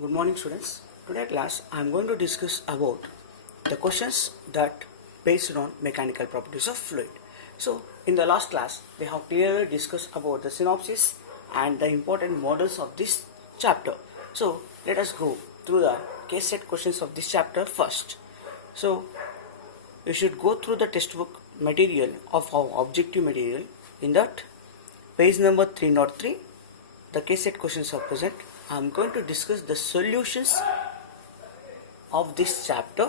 Good morning, students. Today class I am going to discuss about the questions that based on mechanical properties of fluid. So in the last class we have clearly discussed about the synopsis and the important models of this chapter. So let us go through the case set questions of this chapter first. So you should go through the textbook material of our objective material. In that page number 303, the case set questions are present. I am going to discuss the solutions of this chapter.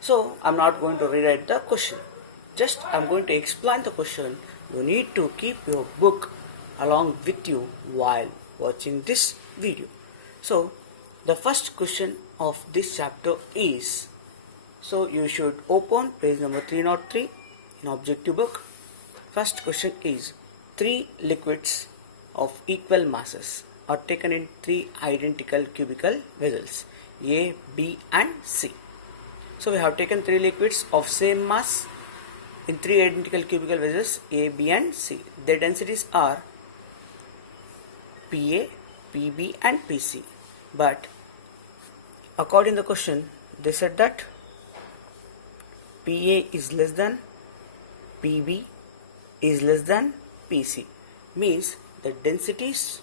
So I am not going to rewrite the question. Just I am going to explain the question. You need to keep your book along with you while watching this video. So the first question of this chapter is, so you should open page number 303 in objective book. First question is, three liquids of equal masses are taken in three identical cubical vessels A, B and C. So we have taken three liquids of same mass in three identical cubical vessels A, B and C. Their densities are PA, PB and PC. But according to the question, they said that PA is less than PB is less than PC. Means the densities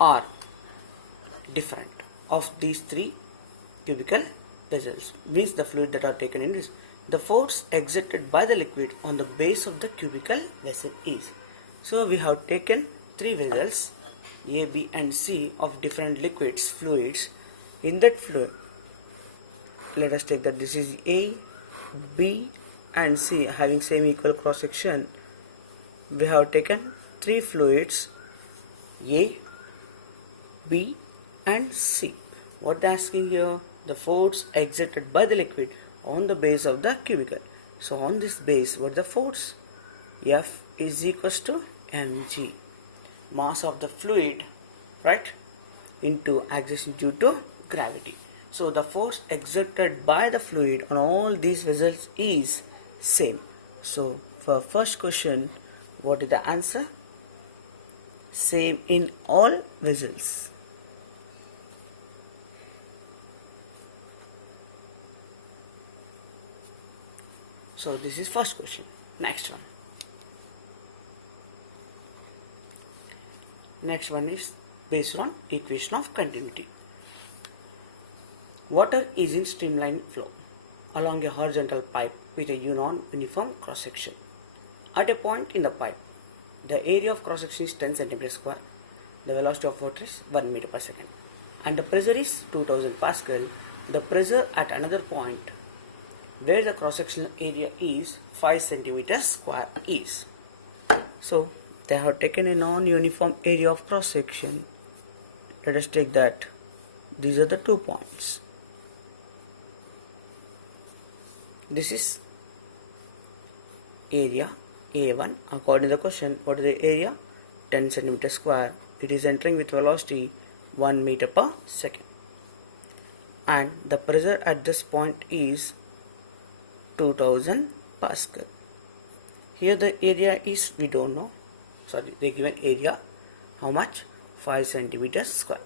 are different of these three cubical vessels. Means the fluid that are taken in this. The force exerted by the liquid on the base of the cubical vessel is. So we have taken three vessels A, B and C of different liquids, fluids. In that fluid, let us take that this is A, B and C having same equal cross section. We have taken three fluids A, B and C. What they are asking here? The force exerted by the liquid on the base of the cubicle. So on this base, what is the force? F is equals to mg, mass of the fluid, right, into acceleration due to gravity. So the force exerted by the fluid on all these vessels is same. So for first question, what is the answer? Same in all vessels. So this is first question. Next one. Next one is based on equation of continuity. Water is in streamline flow along a horizontal pipe with a non-uniform cross section. At a point in the pipe, the area of cross section is 10 cm square, the velocity of water is 1 meter per second, and the pressure is 2000 Pascal. The pressure at another point where the cross sectional area is 5 cm square is. So they have taken a non-uniform area of cross section. Let us take that. These are the 2 points. This is area A1. According to the question, what is the area? 10 cm square. It is entering with velocity 1 meter per second. And the pressure at this point is 2000 Pascal. Here the area is, we don't know. Sorry, they given area. How much? 5 cm square.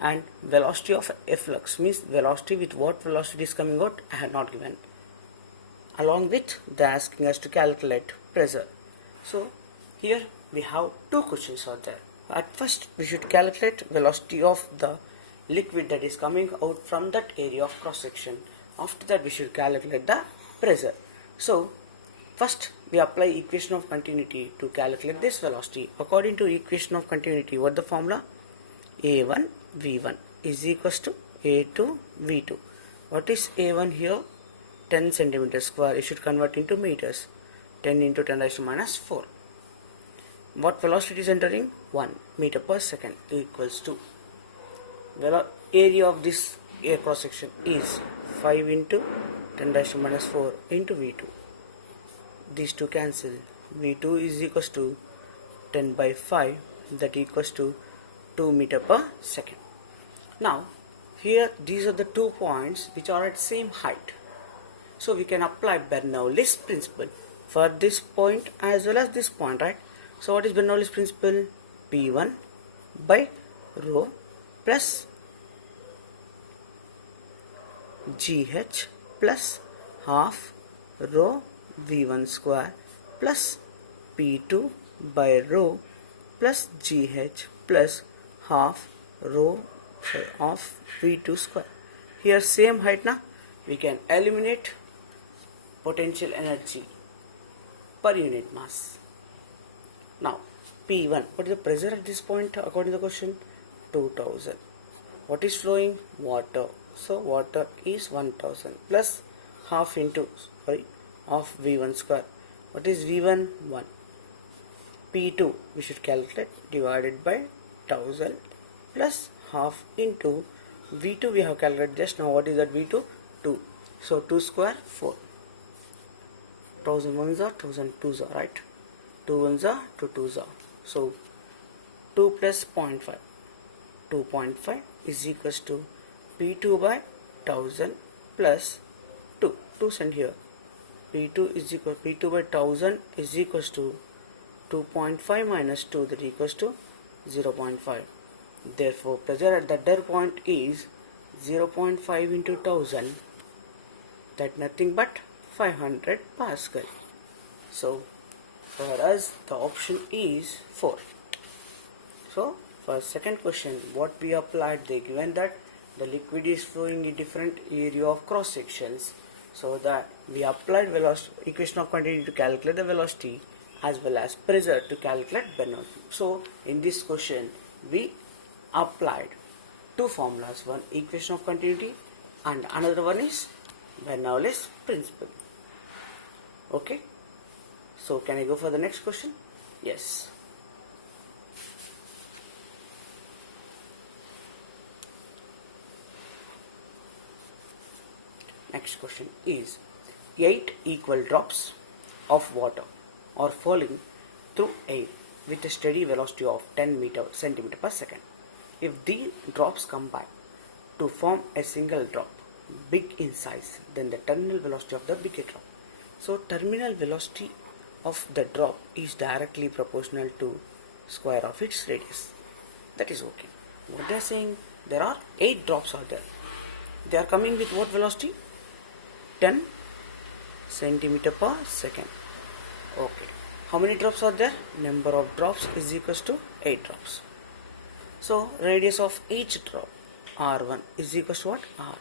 And velocity of efflux means velocity with what velocity is coming out, I have not given. Along with they are asking us to calculate pressure. So here we have two questions are there. At first we should calculate velocity of the liquid that is coming out from that area of cross section. After that we should calculate the pressure. So first we apply equation of continuity to calculate this velocity. According to equation of continuity, what the formula? A1 V1 is equals to A2 V2. What is A1 here? 10 cm square. You should convert into meters. 10 into 10 raised to minus 4. What velocity is entering? 1 meter per second equals to area of this air cross section is 5 into 10 raised to minus 4 into V2. These two cancel. V2 is equals to 10 by 5, that equals to 2 meter per second. Now here these are the 2 points which are at same height. So we can apply Bernoulli's principle for this point as well as this point, right? So what is Bernoulli's principle? P1 by rho plus GH plus half rho V1 square plus P2 by rho plus GH plus half rho of V2 square. Here same height na, we can eliminate potential energy per unit mass. Now P1, what is the pressure at this point according to the question? 2000. What is flowing? Water. So water is 1000 plus half into of V1 square. What is V1? 1. P2 we should calculate, divided by 1000 plus half into V2 we have calculated just now. What is that V2? 2. So 2 square 4. 1000 ones are 1000 twos are, right? 2 ones are 2 twos are. So 2 plus 0.5. 2.5 is equals to P2 by 1000 plus 2. 2 send here. P2 is equal P2 by 1000 is equals to 2.5 minus 2, that equals to 0.5. Therefore pressure at the dead point is 0.5 into 1000, that nothing but 500 Pascal. So for us the option is 4. So for second question, what we applied, they given that the liquid is flowing in different area of cross sections, so that we applied velocity equation of quantity to calculate the velocity as well as pressure to calculate Bernoulli. So in this question we applied two formulas, one equation of continuity and another one is Bernoulli's principle. Okay, so can I go for the next question? Yes. Next question is 8 equal drops of water are falling through air with a steady velocity of 10 centimeter per second. If the drops combine to form a single drop, big in size, then the terminal velocity of the bigger drop. So terminal velocity of the drop is directly proportional to square of its radius. That is okay. What they are saying, there are 8 drops are there. They are coming with what velocity? 10 centimeter per second. Okay. How many drops are there? Number of drops is equals to 8 drops. So radius of each drop R1 is equals to what? R.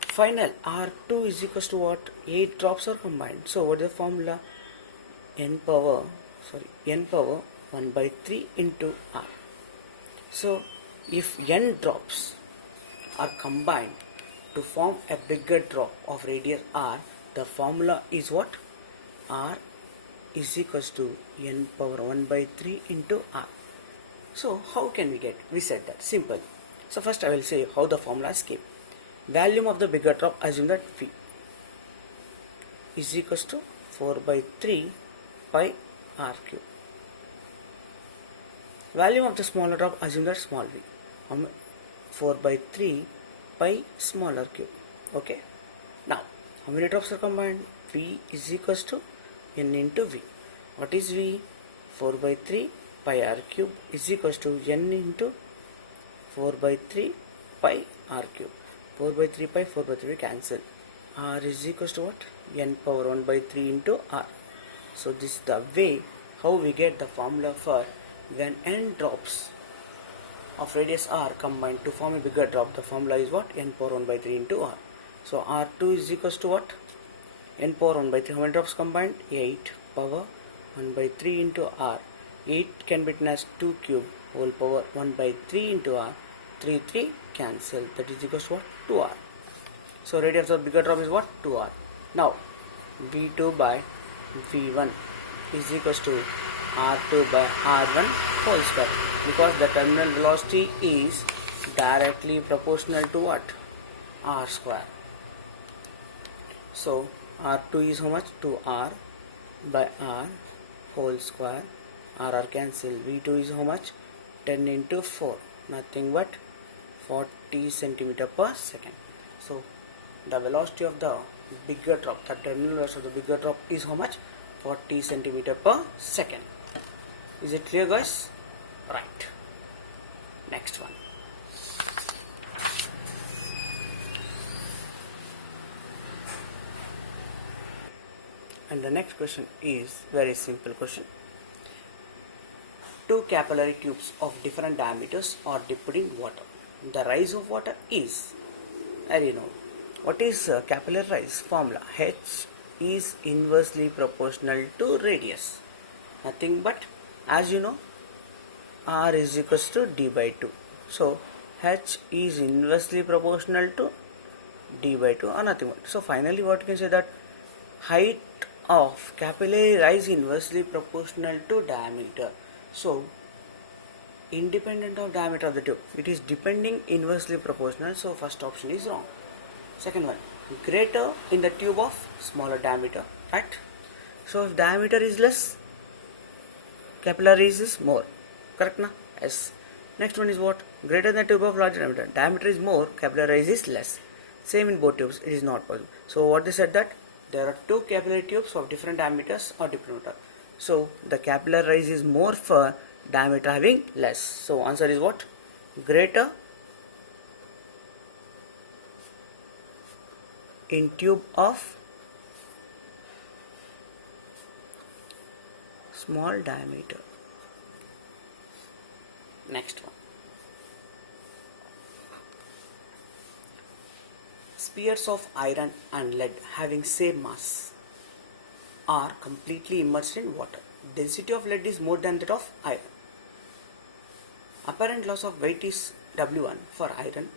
Final R2 is equals to what? 8 drops are combined. So what is the formula? N power 1 by 3 into R. So if n drops are combined to form a bigger drop of radius R, the formula is what? R is equals to n power 1 by 3 into R. So how can we get? We said that simple. So first I will say how the formulas came. Volume of the bigger drop, assume that V is equals to 4 by 3 pi R cube. Volume of the smaller drop, assume that small v, 4 by 3 pi smaller cube. Okay. Now how many drops are combined? V is equals to n into V. What is V? 4 by 3 pi R cube is equals to n into 4 by 3 pi R cube. 4 by 3 pi, 4 by 3 cancel. R is equals to what? N power 1 by 3 into R. So this is the way how we get the formula for when n drops of radius R combined to form a bigger drop. The formula is what? N power 1 by 3 into R. So R2 is equals to what? N power 1 by 3. How many drops combined? 8 power 1 by 3 into R. 8 can be written as 2 cube whole power 1 by 3 into R. 3 cancel. That is equals to what? 2R. So radius of bigger drop is what? 2R. Now V2 by V1 is equals to R2 by R1 whole square, because the terminal velocity is directly proportional to what? R square. So R2 is how much? 2R by R whole square. RR cancel. V2 is how much? 10 into 4. Nothing but 40 centimeter per second. So the velocity of the bigger drop, the terminal velocity of the bigger drop is how much? 40 centimeter per second. Is it clear, guys? Right. Next one. And the next question is very simple question. Two capillary tubes of different diameters are dipped in water. The rise of water is, I don't know. What is capillary rise? Formula: H is inversely proportional to radius. Nothing but, as you know, R is equals to D by 2. So H is inversely proportional to D by 2 or nothing but. So finally what you can say that height of capillary rise inversely proportional to diameter. So independent of diameter of the tube, it is depending inversely proportional. So first option is wrong. Second one, greater in the tube of smaller diameter, right? So if diameter is less, capillary rise is more, correct na? Yes. Next one is what? Greater than the tube of larger diameter. Diameter is more, capillary rise is less. Same in both tubes, it is not possible. So what they said that there are two capillary tubes of different diameters or different diameter. So the capillary rise is more for diameter having less. So answer is what? Greater in tube of small diameter. Next one. Spheres of iron and lead having same mass are completely immersed in water. Density of lead is more than that of iron. Apparent loss of weight is W1 for iron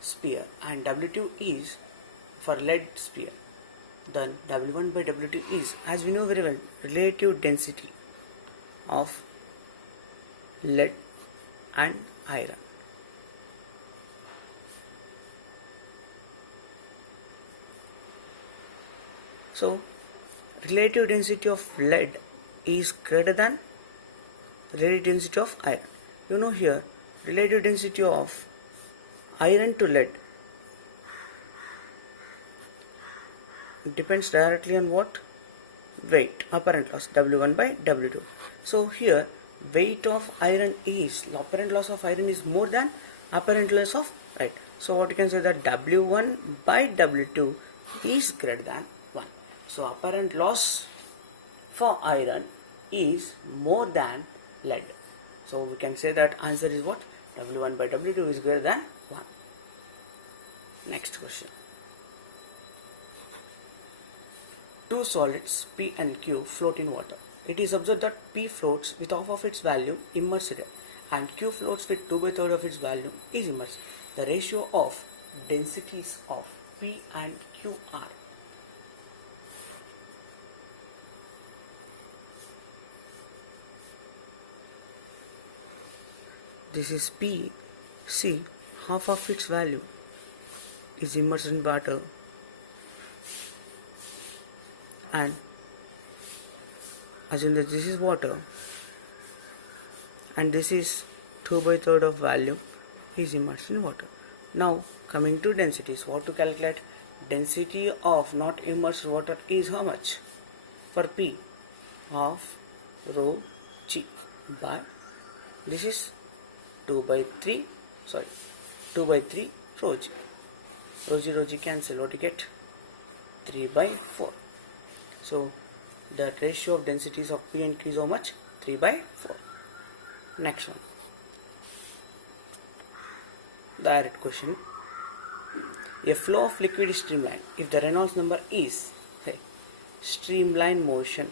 sphere and W2 is for lead sphere. Then W1 by W2 is, as we know very well, relative density of lead and iron. So relative density of lead is greater than relative density of iron. You know here, relative density of iron to lead depends directly on what? Weight, apparent loss, W1 by W2. So here, weight of iron is, apparent loss of iron is more than apparent loss of, right? So what you can say that W1 by W2 is greater than 1. So apparent loss for iron is more than lead. So we can say that answer is what? W1 by W2 is greater than 1. Next question. Two solids P and Q float in water. It is observed that P floats with half of its volume immersed and Q floats with 2 by 3 of its volume is immersed. The ratio of densities of P and Q are. This is P. See, half of its value is immersed in water and assume that this is water and this is 2 by 3 of volume is immersed in water. Now coming to densities, what to calculate? Density of not immersed water is how much? For P, half rho G by, this is 2 by 3 rho G. Rho G cancel, what you get? 3 by 4. So the ratio of densities of P and Q is how much? 3 by 4. Next one. Direct question. A flow of liquid is streamlined. If the Reynolds number is, say, streamline motion,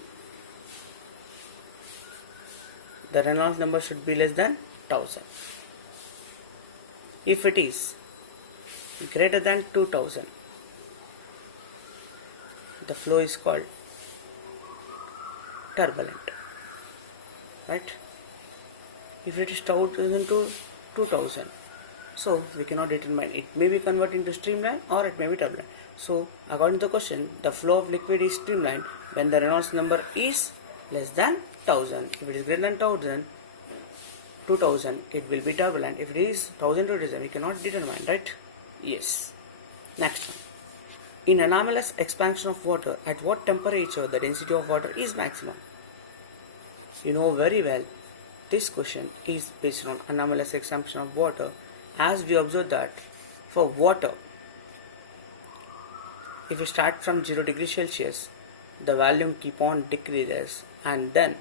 the Reynolds number should be less than 1000. If it is greater than 2000, the flow is called turbulent, right? If it is 1000 to 2000, so we cannot determine, it may be converted into streamline or it may be turbulent. So according to the question, the flow of liquid is streamlined when the Reynolds number is less than 1000. If it is greater than 2000, it will be turbulent. If it is 1000 to 2000, we cannot determine, right? Yes. Next one. In anomalous expansion of water, at what temperature the density of water is maximum? You know very well, this question is based on anomalous expansion of water, as we observe that for water, if you start from 0 degrees Celsius the volume keep on decreases and then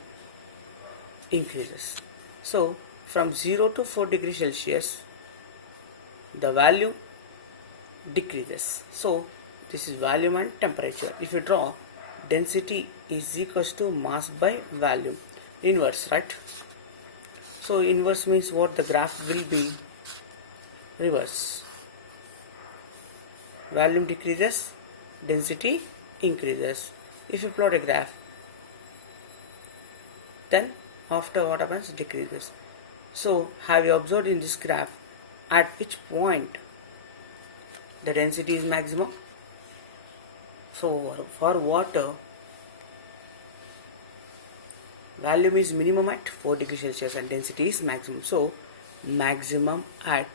increases. So from 0 to 4 degrees Celsius the value decreases. So this is volume and temperature. If you draw, density is equals to mass by volume. Inverse, right? So inverse means what? The graph will be reverse. Volume decreases, density increases. If you plot a graph, then after what happens? Decreases. So have you observed in this graph at which point the density is maximum? So for water, volume is minimum at 4 degrees Celsius and density is maximum. So maximum at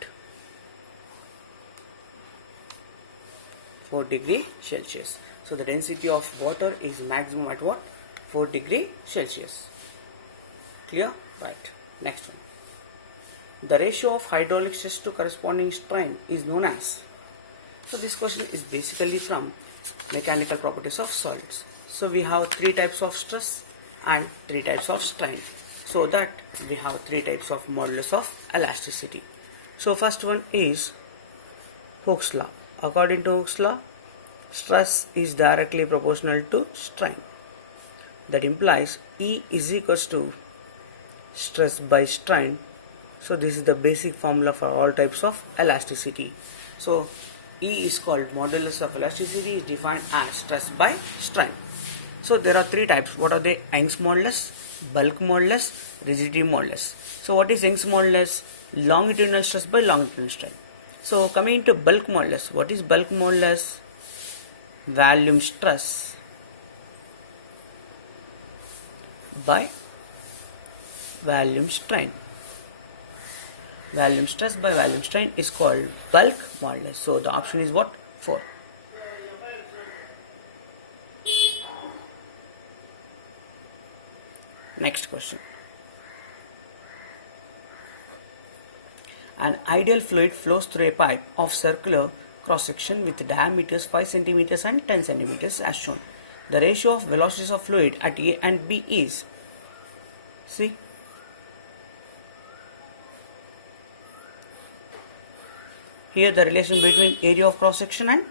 4 degree Celsius. So the density of water is maximum at what? 4 degree Celsius. Clear? Right. Next one. The ratio of hydraulic stress to corresponding strain is known as. So this question is basically from mechanical properties of solids. So we have 3 types of stress and 3 types of strain. So that we have 3 types of modulus of elasticity. So first one is Hooke's law. According to Hooke's law, stress is directly proportional to strain. That implies E is equals to stress by strain. So this is the basic formula for all types of elasticity. So E is called modulus of elasticity, is defined as stress by strain. So there are 3 types. What are they? Young's modulus, bulk modulus, rigidity modulus. So what is Young's modulus? Longitudinal stress by longitudinal strain. So coming to bulk modulus, what is bulk modulus? Volume stress by volume strain. Volume stress by volume strain is called bulk modulus. So the option is what? 4. Next question. An ideal fluid flows through a pipe of circular cross section with diameters 5 cm and 10 cm as shown. The ratio of velocities of fluid at A and B is, see, here the relation between area of cross section and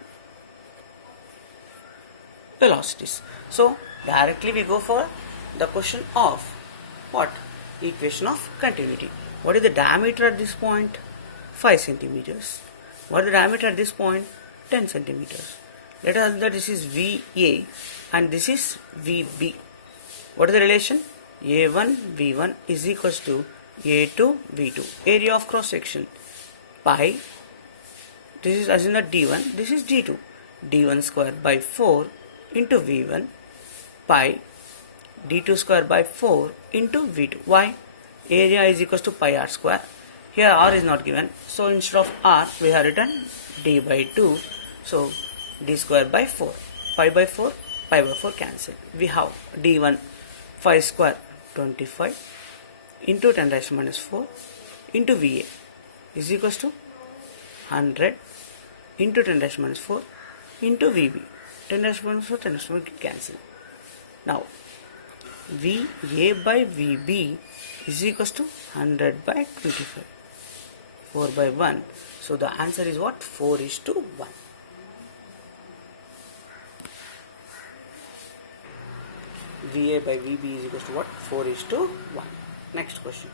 velocities. So directly we go for the question of what? Equation of continuity. What is the diameter at this point? 5 centimeters. What is the diameter at this point? 10 centimeters. Let us know that this is VA and this is VB. What is the relation? A1 V1 is equals to A2 V2. Area of cross section pi. This is as in the D1. This is D2. D1 square by 4 into V1 pi D2 square by 4 into V2. Why? Area is equals to pi r square. Here r is not given. So instead of r we have written d by 2. So d square by 4. Pi by 4. Pi by 4 cancel. We have d1 5 square 25 into 10 raised to minus 4 into VA is equals to 100 into 10 raised to minus 4 into VB. 10 raised to minus 4, 10 raised to minus 4 cancel. Now VA by VB is equals to 100 by 25. 4 by 1. So the answer is what? 4:1. VA by VB is equals to what? 4:1. Next question.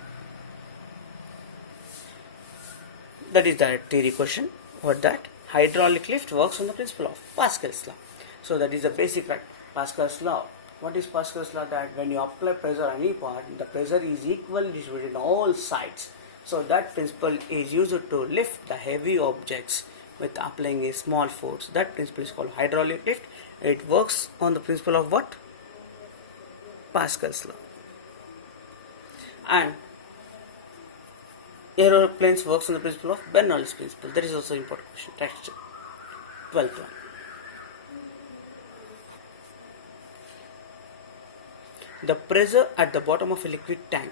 That is the theory question. What that? Hydraulic lift works on the principle of Pascal's law. So that is the basic, right? Pascal's law. What is Pascal's law? That when you apply pressure on any part, the pressure is equally distributed on all sides. So that principle is used to lift the heavy objects with applying a small force. That principle is called hydraulic lift. It works on the principle of what? Pascal's law. And aeroplanes works on the principle of Bernoulli's principle. That is also an important question. Next, 12th one. The pressure at the bottom of a liquid tank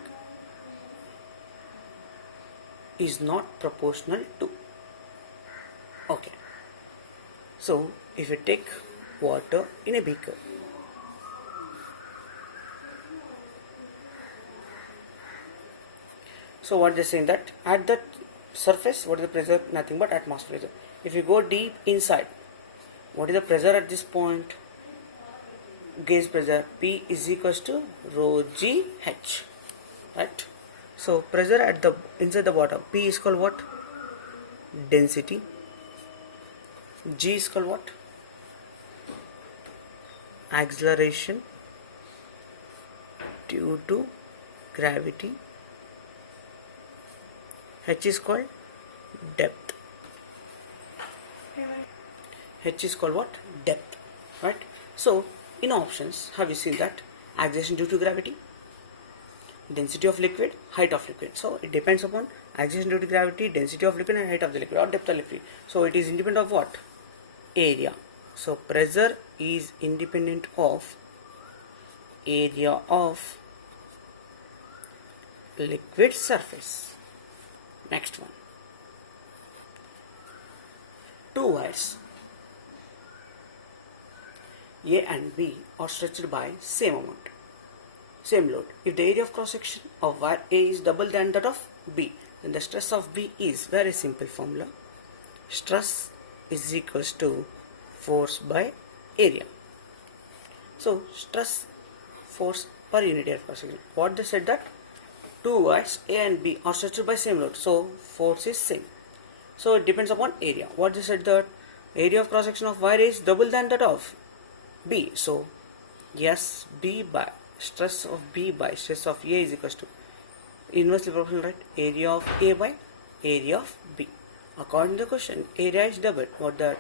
is not proportional to. Okay. So if you take water in a beaker So what they're saying that at the surface, what is the pressure? Nothing but atmospheric pressure. If you go deep inside, what is the pressure at this point? Gauge pressure P is equals to rho G H, right? So pressure at the inside the water, P is called what? Density. G is called what? Acceleration due to gravity. H is called depth. H is called what? Depth, right? So in options, have you seen that acceleration due to gravity, density of liquid, height of liquid? So it depends upon acceleration due to gravity, density of liquid, and height of the liquid or depth of liquid. So it is independent of what? Area. So pressure is independent of area of liquid surface. Next one. Two wires A and B are stretched by same amount, same load. If the area of cross section of wire A is double than that of B, then the stress of B is very simple formula. Stress is equals to force by area. So stress force per unit area of cross section. What they said that two wires A and B are stretched by same load, so force is same. So it depends upon area. What they said that area of cross section of wire A is double than that of B. So yes, B by stress of B by stress of A is equals to inversely proportional, right? Area of A by area of B. According to the question, area is double. What that?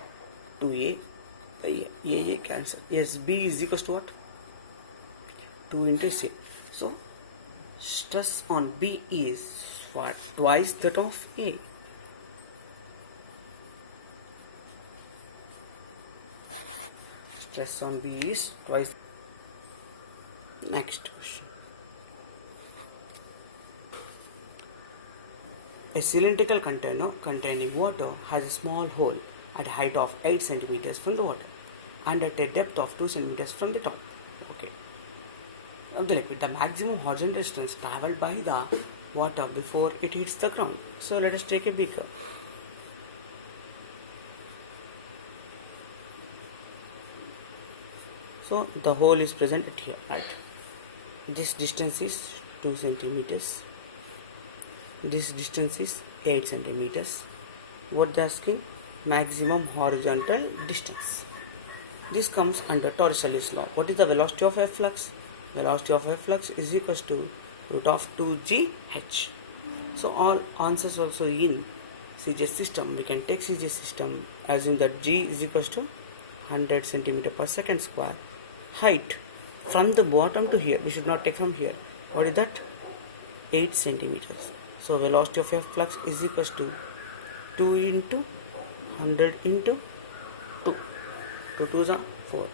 2A by A cancel. Yes, B is equals to what? 2 into C. So stress on B is what? Twice that of A. Stress on B is twice. Next question. A cylindrical container containing water has a small hole at a height of 8 centimeters from the water and at a depth of 2 centimeters from the top. Okay. Of the liquid, the maximum horizontal distance traveled by the water before it hits the ground. So let us take a beaker. So the hole is present at here, right? This distance is 2 centimeters. This distance is 8 centimeters. What they are asking? Maximum horizontal distance. This comes under Torricelli's law. What is the velocity of a flux? Velocity of a flux is equals to root of 2gh. So all answers also in CJ system. We can take CJ system assume that g is equals to 100 centimeter per second square. Height from the bottom to here, we should not take from here. What is that? 8 centimeters. So velocity of a flux is equals to 2 into 100 into 2. 2 2s are 4.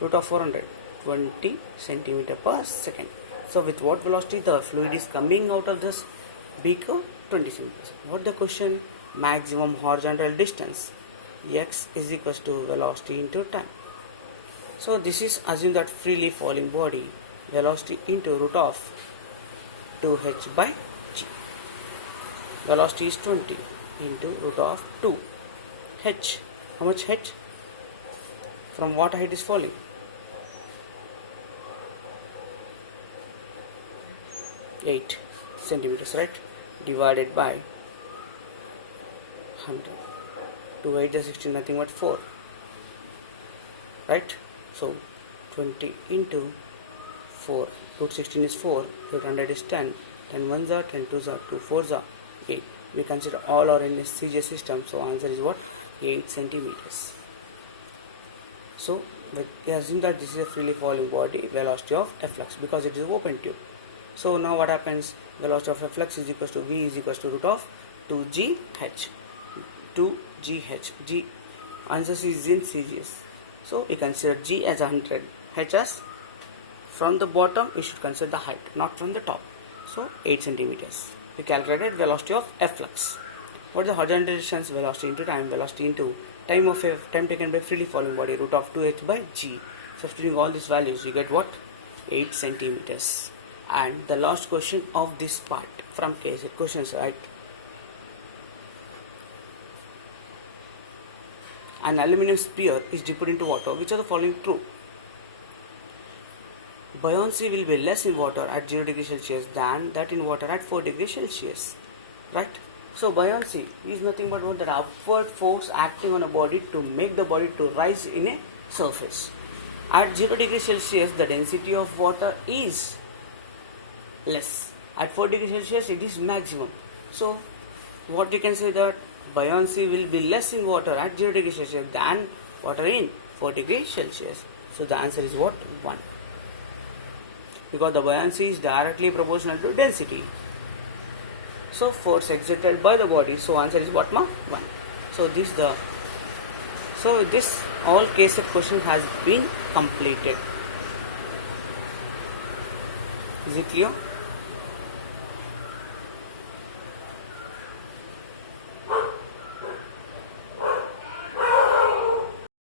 Root of 400, 20 centimeter per second. So with what velocity the fluid is coming out of this beaker? 20 centimeters. What the question? Maximum horizontal distance. X is equals to velocity into time. So this is assume that freely falling body velocity into root of 2h by g. Velocity is 20 into root of 2 h. How much h? From what height is falling? 8 centimeters, right? Divided by 100. 2 8 is 16, nothing but 4. Right? So 20 into 4. Root 16 is 4. Root 100 is 10. 10 1s are 10 2s are 2 4s are 8. We consider all are in a CJ system. So answer is what? 8 centimeters. So we assume that this is a freely falling body velocity of a flux because it is an open tube. So now what happens? Velocity of a flux is equals to V is equals to root of 2gh. 2gh. G answer is in CGS. So we consider G as 100, H as from the bottom we should consider the height, not from the top. So 8 centimeters. We calculated velocity of a flux. What is the horizontal distance? Velocity into time, velocity into time of a time taken by freely falling body, root of 2h by g. Substituting all these values, you get what? 8 centimeters. And the last question of this part from KZ questions, right? An aluminum sphere is dipped into water. Which of the following true? Buoyancy will be less in water at 0 degrees Celsius than that in water at 4 degrees Celsius. Right? So buoyancy is nothing but what the upward force acting on a body to make the body to rise in a surface. At 0 degrees Celsius, the density of water is less. At 4 degrees Celsius, it is maximum. So what you can say that buoyancy will be less in water at 0 degrees Celsius than water in 4 degrees Celsius. So the answer is what? 1. Because the buoyancy is directly proportional to density. So force exerted by the body. So answer is what, ma? 1. So this all case set question has been completed. Is it clear?